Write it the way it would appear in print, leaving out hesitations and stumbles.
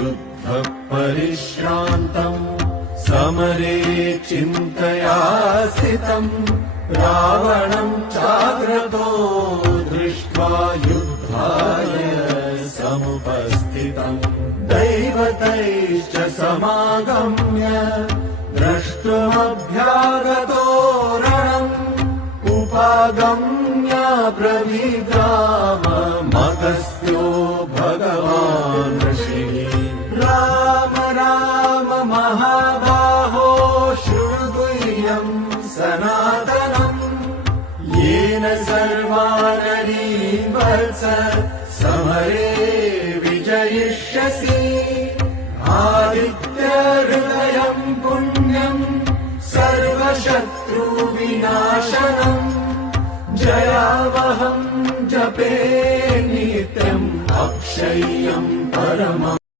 युद्धपरिश्रान्तम् समरे चिन्तया स्थितम् रावणम् चाग्रतो दृष्ट्वा युद्धाय समुपस्थितम् दैवतैश्च समागम्य द्रष्टुमभ्यागतो रणम् उपागम्य ब्रवीद्राममगस्त्यो भगवान् ऋषिः राम राम महाबाहो शृणु गुह्यम् सनातनम् येन सर्वानरी वत्स समरे विजयिष्यसि आदित्यहृदयम् पुण्यम् सर्वशत्रुविनाशनम् जयावहम् जपे नित्यम् अक्षय्यम् परमम्।